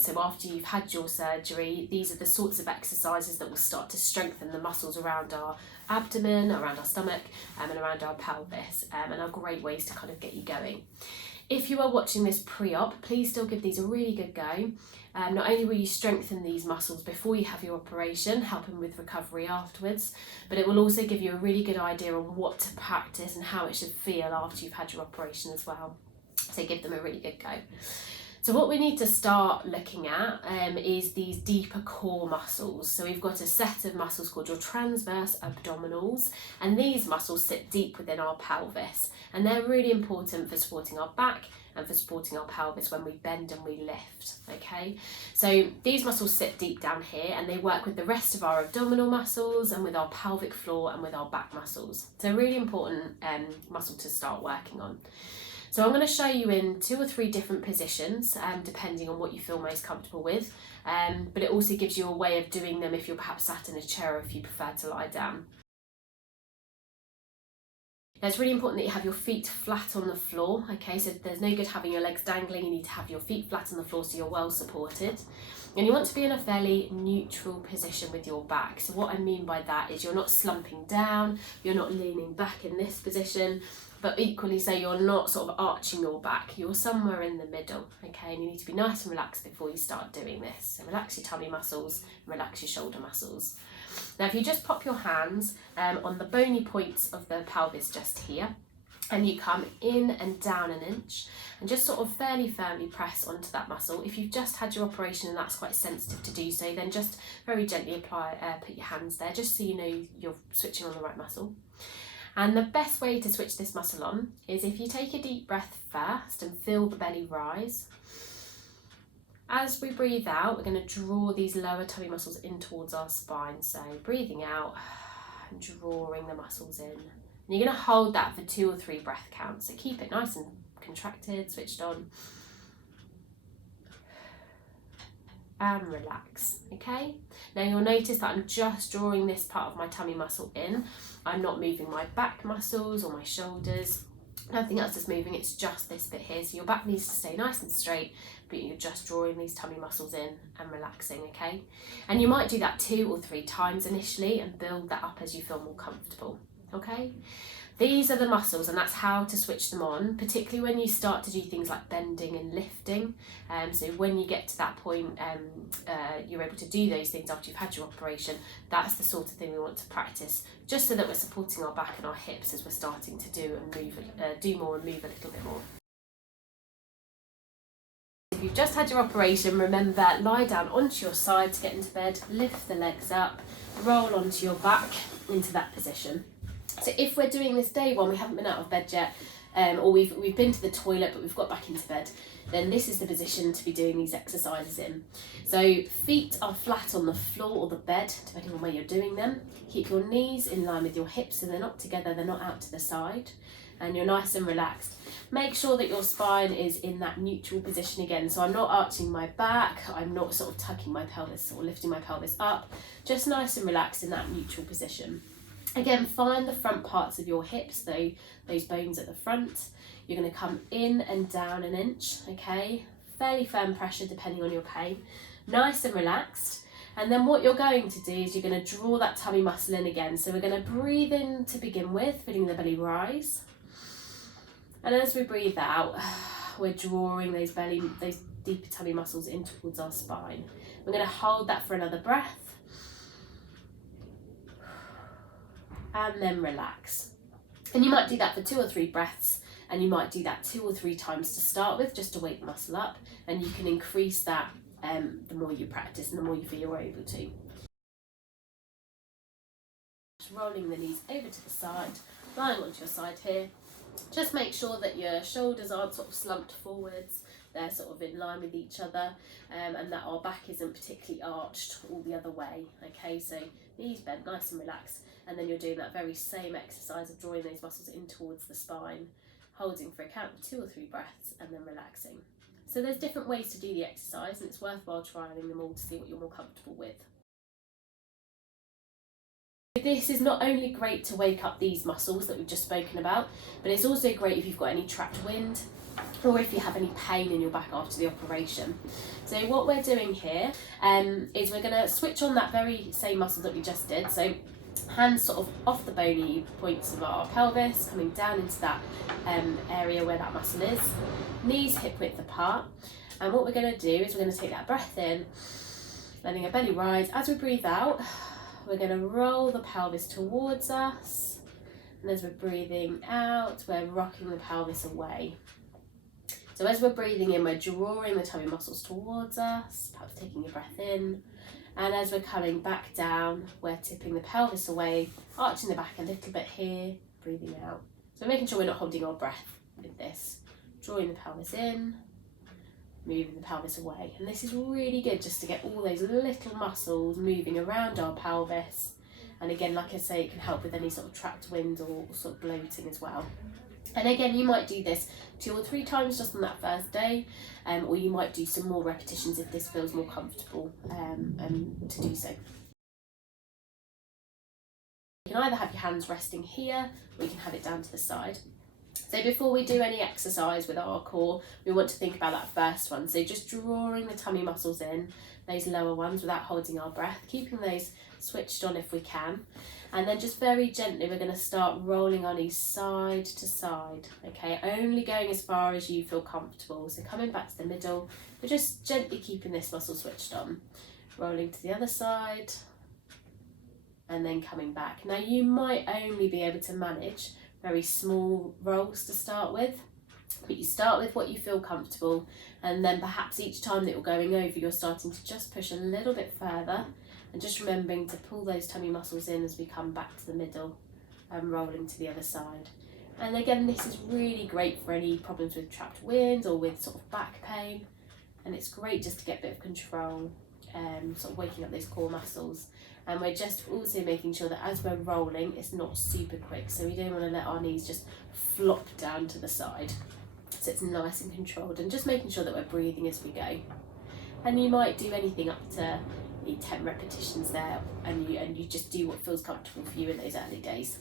So after you've had your surgery, these are the sorts of exercises that will start to strengthen the muscles around our abdomen, around our stomach, and around our pelvis, and are great ways to kind of get you going. If you are watching this pre-op, please still give these a really good go. Not only will you strengthen these muscles before you have your operation, helping with recovery afterwards, but it will also give you a really good idea on what to practice and how it should feel after you've had your operation as well. So give them a really good go. So what we need to start looking at is these deeper core muscles. So we've got a set of muscles called your transverse abdominals, and these muscles sit deep within our pelvis, and they're really important for supporting our back and for supporting our pelvis when we bend and we lift, okay? So these muscles sit deep down here, and they work with the rest of our abdominal muscles and with our pelvic floor and with our back muscles. So a really important muscle to start working on. So I'm going to show you in 2 or 3 different positions, depending on what you feel most comfortable with, but it also gives you a way of doing them if you're perhaps sat in a chair or if you prefer to lie down. Now it's really important that you have your feet flat on the floor, okay, so there's no good having your legs dangling. You need to have your feet flat on the floor so you're well supported. And you want to be in a fairly neutral position with your back. So what I mean by that is you're not slumping down, you're not leaning back in this position, but equally so you're not sort of arching your back. You're somewhere in the middle, okay, and you need to be nice and relaxed before you start doing this. So relax your tummy muscles, relax your shoulder muscles. Now if you just pop your hands on the bony points of the pelvis just here, and you come in and down an inch and just sort of fairly firmly press onto that muscle. If you've just had your operation and that's quite sensitive to do so, then just very gently put your hands there just so you know you're switching on the right muscle. And the best way to switch this muscle on is if you take a deep breath first and feel the belly rise. As we breathe out, we're going to draw these lower tummy muscles in towards our spine. So breathing out and drawing the muscles in. And you're going to hold that for 2 or 3 breath counts. So keep it nice and contracted, switched on. And relax, okay? Now you'll notice that I'm just drawing this part of my tummy muscle in. I'm not moving my back muscles or my shoulders. Nothing else is moving, it's just this bit here. So your back needs to stay nice and straight, but you're just drawing these tummy muscles in and relaxing, okay? And you might do that 2 or 3 times initially and build that up as you feel more comfortable, okay? These are the muscles, and that's how to switch them on, particularly when you start to do things like bending and lifting. So when you get to that point, you're able to do those things after you've had your operation. That's the sort of thing we want to practice, just so that we're supporting our back and our hips as we're starting to do more and move a little bit more. If you've just had your operation, remember, lie down onto your side to get into bed, lift the legs up, roll onto your back into that position. So if we're doing this day one, we haven't been out of bed yet, or we've been to the toilet but we've got back into bed, then this is the position to be doing these exercises in. So feet are flat on the floor or the bed, depending on where you're doing them. Keep your knees in line with your hips so they're not together, they're not out to the side, and you're nice and relaxed. Make sure that your spine is in that neutral position again. So I'm not arching my back, I'm not sort of tucking my pelvis or lifting my pelvis up, just nice and relaxed in that neutral position. Again, find the front parts of your hips, those bones at the front. You're going to come in and down an inch, okay? Fairly firm pressure depending on your pain. Nice and relaxed. And then what you're going to do is you're going to draw that tummy muscle in again. So we're going to breathe in to begin with, feeling the belly rise. And as we breathe out, we're drawing those deeper tummy muscles in towards our spine. We're going to hold that for another breath. And then relax. And you might do that for 2 or 3 breaths, and you might do that 2 or 3 times to start with, just to wake the muscle up, and you can increase that the more you practice and the more you feel you're able to. Just rolling the knees over to the side, lying onto your side here. Just make sure that your shoulders aren't sort of slumped forwards, they're sort of in line with each other, and that our back isn't particularly arched all the other way, okay? So knees bent, nice and relaxed, and then you're doing that very same exercise of drawing those muscles in towards the spine, holding for a count of 2 or 3 breaths, and then relaxing. So there's different ways to do the exercise, and it's worthwhile trying them all to see what you're more comfortable with. This is not only great to wake up these muscles that we've just spoken about, but it's also great if you've got any trapped wind, or if you have any pain in your back after the operation. So what we're doing here is we're going to switch on that very same muscle that we just did. So hands sort of off the bony points of our pelvis, coming down into that area where that muscle is. Knees hip width apart. And what we're going to do is we're going to take that breath in, letting our belly rise. As we breathe out, we're going to roll the pelvis towards us. And as we're breathing out, we're rocking the pelvis away. So as we're breathing in, we're drawing the tummy muscles towards us, perhaps taking a breath in. And as we're coming back down, we're tipping the pelvis away, arching the back a little bit here, breathing out. So making sure we're not holding our breath with this. Drawing the pelvis in, moving the pelvis away. And this is really good just to get all those little muscles moving around our pelvis. And again, like I say, it can help with any sort of trapped wind or sort of bloating as well. And again, you might do this 2 or 3 times just on that first day, or you might do some more repetitions if this feels more comfortable to do so. You can either have your hands resting here, or you can have it down to the side. So before we do any exercise with our core, we want to think about that first one. So just drawing the tummy muscles in, those lower ones, without holding our breath, keeping those switched on if we can. And then just very gently, we're going to start rolling our knees side to side. Okay, only going as far as you feel comfortable. So coming back to the middle, but just gently keeping this muscle switched on. Rolling to the other side, and then coming back. Now you might only be able to manage very small rolls to start with, but you start with what you feel comfortable, and then perhaps each time that you're going over, you're starting to just push a little bit further, and just remembering to pull those tummy muscles in as we come back to the middle and rolling to the other side. And again, this is really great for any problems with trapped wind or with sort of back pain, and it's great just to get a bit of control, sort of waking up those core muscles. And we're just also making sure that as we're rolling, it's not super quick. So we don't want to let our knees just flop down to the side. So it's nice and controlled, and just making sure that we're breathing as we go. And you might do anything up to 10 repetitions there, and you just do what feels comfortable for you in those early days.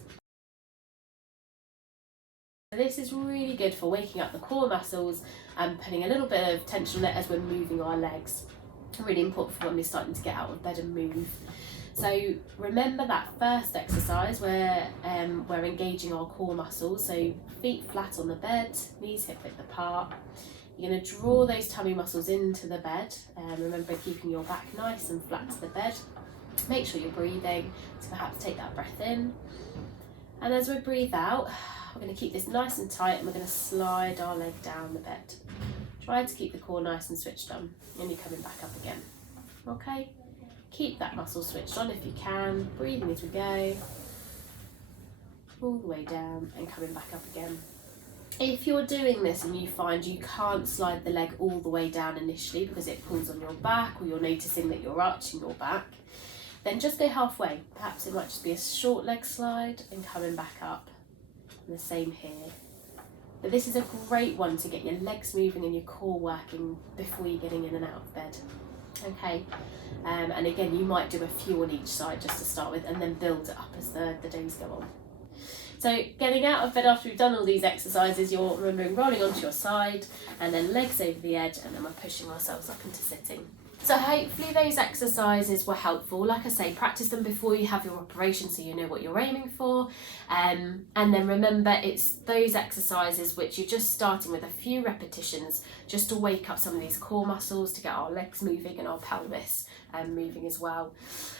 So this is really good for waking up the core muscles and putting a little bit of tension on it as we're moving our legs. Really important for when we're starting to get out of bed and move. So remember that first exercise where we're engaging our core muscles. So feet flat on the bed, knees hip width apart. You're going to draw those tummy muscles into the bed. Remember keeping your back nice and flat to the bed. Make sure you're breathing, so perhaps take that breath in. And as we breathe out, we're going to keep this nice and tight, and we're going to slide our leg down the bed. Try to keep the core nice and switched on, and you're coming back up again. Okay? Keep that muscle switched on if you can, breathing as we go, all the way down and coming back up again. If you're doing this and you find you can't slide the leg all the way down initially because it pulls on your back, or you're noticing that you're arching your back, then just go halfway. Perhaps it might just be a short leg slide and coming back up. And the same here. But this is a great one to get your legs moving and your core working before you're getting in and out of bed. Okay, and again, you might do a few on each side just to start with, and then build it up as the days go on. So getting out of bed after we've done all these exercises, you're remembering rolling onto your side, and then legs over the edge, and then we're pushing ourselves up into sitting. So hopefully those exercises were helpful. Like I say, practice them before you have your operation so you know what you're aiming for. And then remember, it's those exercises which you're just starting with a few repetitions just to wake up some of these core muscles, to get our legs moving and our pelvis moving as well.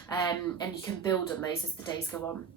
And you can build on those as the days go on.